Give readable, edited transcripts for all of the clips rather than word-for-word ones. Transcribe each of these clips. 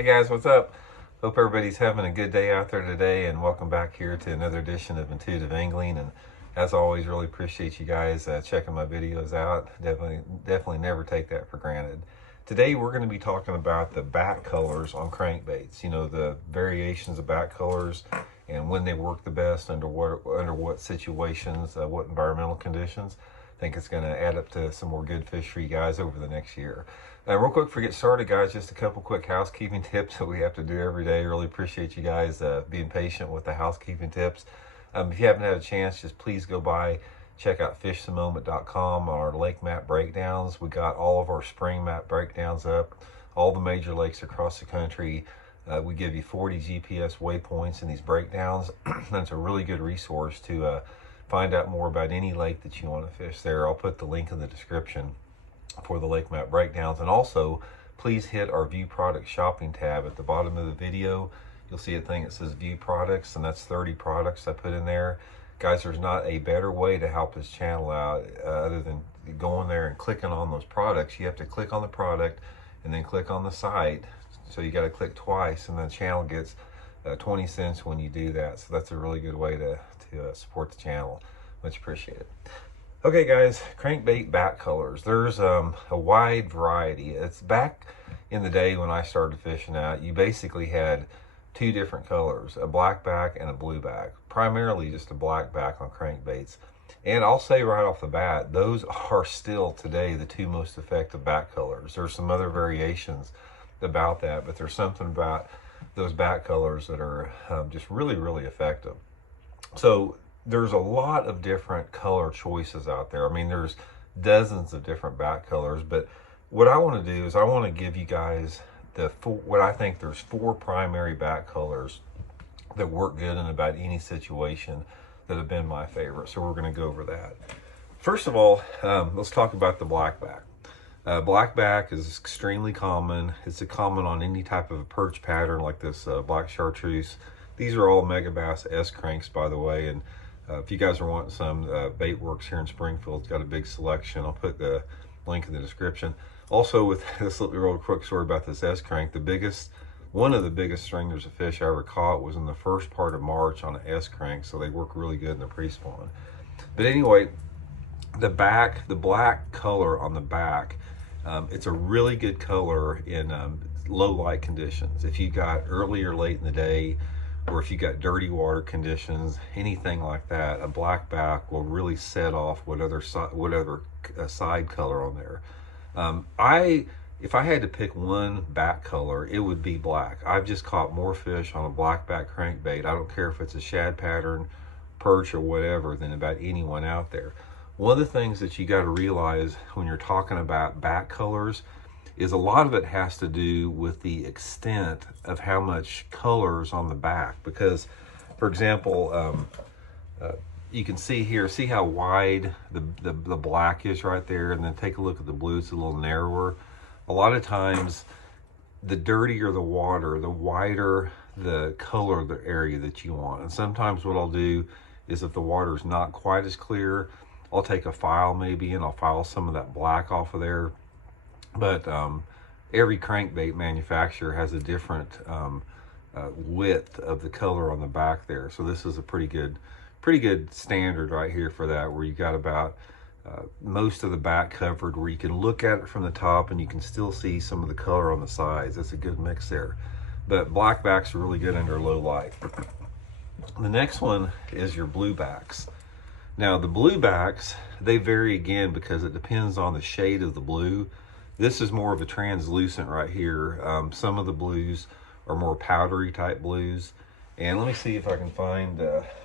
Hey guys, what's up? Hope everybody's having a good day out there today, and welcome back here to another edition of Intuitive Angling. And as always, really appreciate you guys checking my videos out. Definitely never take that for granted. Today we're going to be talking about the back colors on crankbaits. You know, the variations of back colors and when they work the best under what situations, what environmental conditions. I think it's going to add up to some more good fish for you guys over the next year. Real quick, before we get started, guys, just a couple quick housekeeping tips that we have to do every day. Really appreciate you guys being patient with the housekeeping tips. If you haven't had a chance, just please go by, check out fishthemoment.com, our lake map breakdowns. We got all of our spring map breakdowns up, all the major lakes across the country. We give you 40 GPS waypoints in these breakdowns. That's a really good resource to find out more about any lake that you want to fish there. I'll put the link in the description for the lake map breakdowns. And also, please hit our view product shopping tab at the bottom of the video. You'll see a thing that says view products, and that's 30 products I put in there. Guys, there's not a better way to help this channel out other than going there and clicking on those products. You have to click on the product and then click on the site. So you got to click twice, and the channel gets 20 cents when you do that. So that's a really good way to support the channel. Much appreciated. Okay guys, crankbait back colors. There's a wide variety. It's back in the day when I started fishing out, you basically had two different colors, a black back and a blue back. Primarily just a black back on crankbaits. And I'll say right off the bat, those are still today the two most effective back colors. There's some other variations about that, but there's something about those back colors that are just really, really effective. So there's a lot of different color choices out there. I mean, there's dozens of different back colors, but what I want to do is I want to give you guys what I think there's four primary back colors that work good in about any situation that have been my favorite. So we're going to go over that. First of all, let's talk about the black back. Black back is extremely common. It's common on any type of a perch pattern like this black chartreuse. These are all Megabass S cranks, by the way, and if you guys are wanting some, Baitworks here in Springfield, it's got a big selection. I'll put the link in the description. Also, with this little real quick story about this S crank, one of the biggest stringers of fish I ever caught was in the first part of March on an S crank, so they work really good in the pre-spawn. But anyway, the black color on the back, it's a really good color in low light conditions. If you got early or late in the day, or if you got dirty water conditions, anything like that, a black back will really set off whatever side color on there. If I had to pick one back color, it would be black. I've just caught more fish on a black back crankbait, I don't care if it's a shad pattern, perch, or whatever, than about anyone out there. One of the things that you got to realize when you're talking about back colors is a lot of it has to do with the extent of how much colors on the back. Because, for example, you can see here, see how wide the black is right there, and then take a look at the blue, it's a little narrower. A lot of times, the dirtier the water, the wider the color of the area that you want. And sometimes what I'll do is if the water is not quite as clear, I'll take a file maybe and I'll file some of that black off of there. But every crankbait manufacturer has a different width of the color on the back there. So this is a pretty good standard right here for that, where you got about most of the back covered, where you can look at it from the top and you can still see some of the color on the sides. That's a good mix there. But black backs are really good under low light. The next one is your blue backs. Now the blue backs, they vary again because it depends on the shade of the blue. This is more of a translucent right here. Some of the blues are more powdery type blues. And let me see if I can find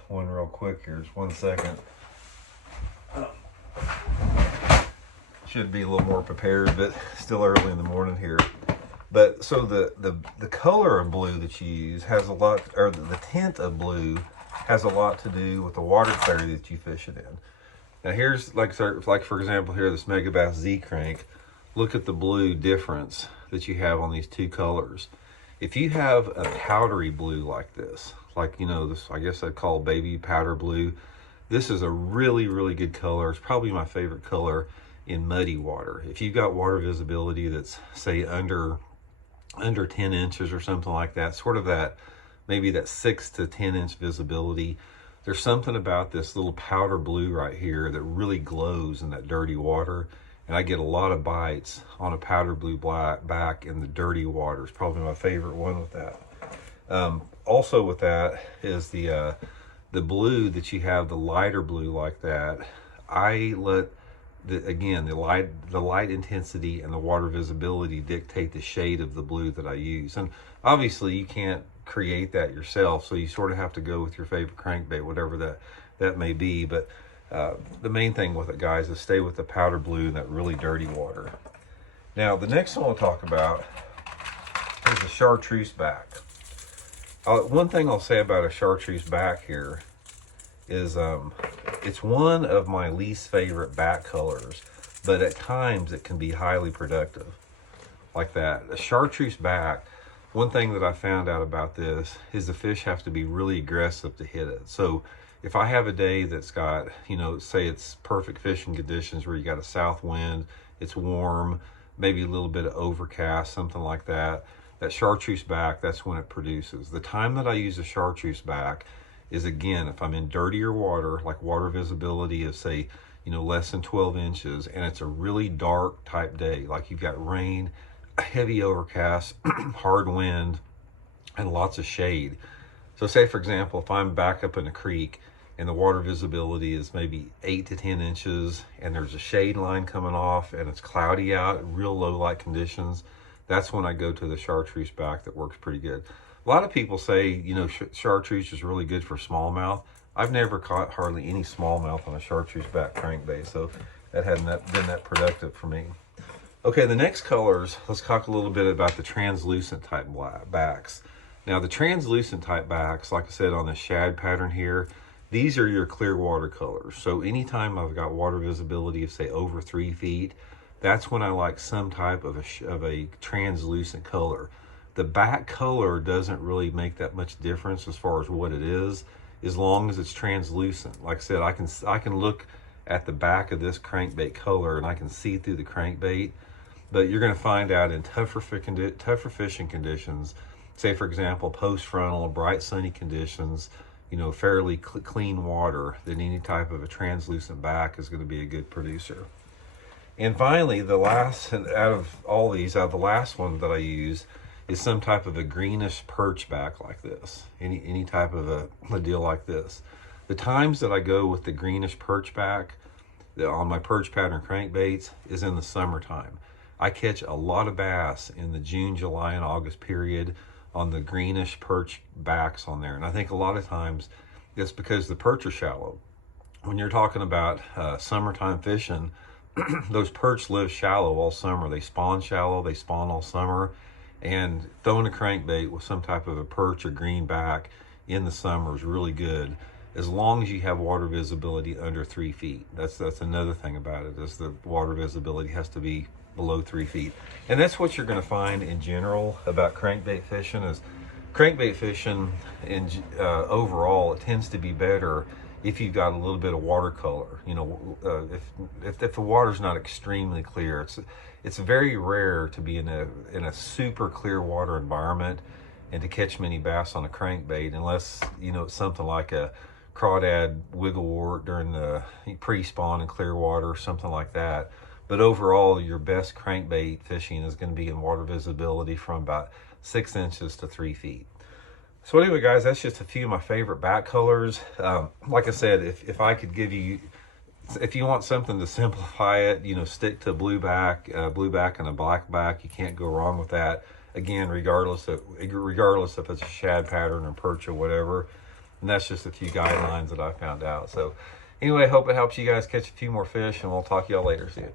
one real quick here. Just 1 second. Should be a little more prepared, but still early in the morning here. But so the color of blue that you use has a lot, or the tint of blue has a lot to do with the water clarity that you fish it in. Now here's like for example here, this Megabass Z crank. Look at the blue difference that you have on these two colors. If you have a powdery blue like this, like, you know, this, I guess I'd call baby powder blue, this is a really, really good color. It's probably my favorite color in muddy water. If you've got water visibility that's, say, under under 10 inches or something like that, sort of that, maybe that 6 to 10 inch visibility. There's something about this little powder blue right here that really glows in that dirty water. And I get a lot of bites on a powder blue black back in the dirty water. It's probably my favorite one with that. Also with that is the blue that you have, the lighter blue like that. I let the light intensity and the water visibility dictate the shade of the blue that I use. And obviously you can't create that yourself, so you sort of have to go with your favorite crankbait, whatever that may be. But the main thing with it, guys, is stay with the powder blue in that really dirty water. Now the next one I'll talk about is the chartreuse back. One thing I'll say about a chartreuse back here is it's one of my least favorite back colors, but at times it can be highly productive like that. A chartreuse back, one thing that I found out about this is the fish have to be really aggressive to hit it. So if I have a day that's got, you know, say it's perfect fishing conditions where you got a south wind, it's warm, maybe a little bit of overcast, something like that, that chartreuse back, that's when it produces. The time that I use a chartreuse back is, again, if I'm in dirtier water, like water visibility of, say, you know, less than 12 inches, and it's a really dark type day, like you've got rain, heavy overcast, hard wind, and lots of shade. So say, for example, if I'm back up in a creek and the water visibility is maybe 8 to 10 inches and there's a shade line coming off and it's cloudy out, real low light conditions, that's when I go to the chartreuse back. That works pretty good. A lot of people say, you know, chartreuse is really good for smallmouth. I've never caught hardly any smallmouth on a chartreuse back crankbait, so that hadn't been that productive for me. Okay, the next colors, let's talk a little bit about the translucent type backs. Now the translucent type backs, like I said on the shad pattern here, these are your clear water colors. So anytime I've got water visibility of, say, over 3 feet, that's when I like some type of a translucent color. The back color doesn't really make that much difference as far as what it is, as long as it's translucent. Like I said, I can look at the back of this crankbait color and I can see through the crankbait. But you're going to find out in tougher fishing conditions, say for example post-frontal, bright sunny conditions, you know, fairly clean water, then any type of a translucent back is going to be a good producer. And finally, the last one that I use is some type of a greenish perch back like this. Any type of a deal like this. The times that I go with the greenish perch back on my perch pattern crankbaits is in the summertime. I catch a lot of bass in the June, July, and August period on the greenish perch backs on there. And I think a lot of times it's because the perch are shallow. When you're talking about summertime fishing, those perch live shallow all summer. They spawn shallow, they spawn all summer. And throwing a crankbait with some type of a perch or green back in the summer is really good, as long as you have water visibility under 3 feet. That's another thing about it, is the water visibility has to be below 3 feet. And that's what you're going to find in general about crankbait fishing. Is crankbait fishing in overall, it tends to be better if you've got a little bit of watercolor. You know, if the water's not extremely clear, it's very rare to be in a super clear water environment and to catch many bass on a crankbait, unless, you know, it's something like a crawdad wigglewort during the pre-spawn in clear water or something like that. But overall, your best crankbait fishing is going to be in water visibility from about 6 inches to 3 feet. So anyway, guys, that's just a few of my favorite back colors. Like I said, if I could give you, if you want something to simplify it, you know, stick to blue back and a black back. You can't go wrong with that. Again, regardless if it's a shad pattern or perch or whatever. And that's just a few guidelines that I found out. So anyway, hope it helps you guys catch a few more fish, and we'll talk to y'all later. See you.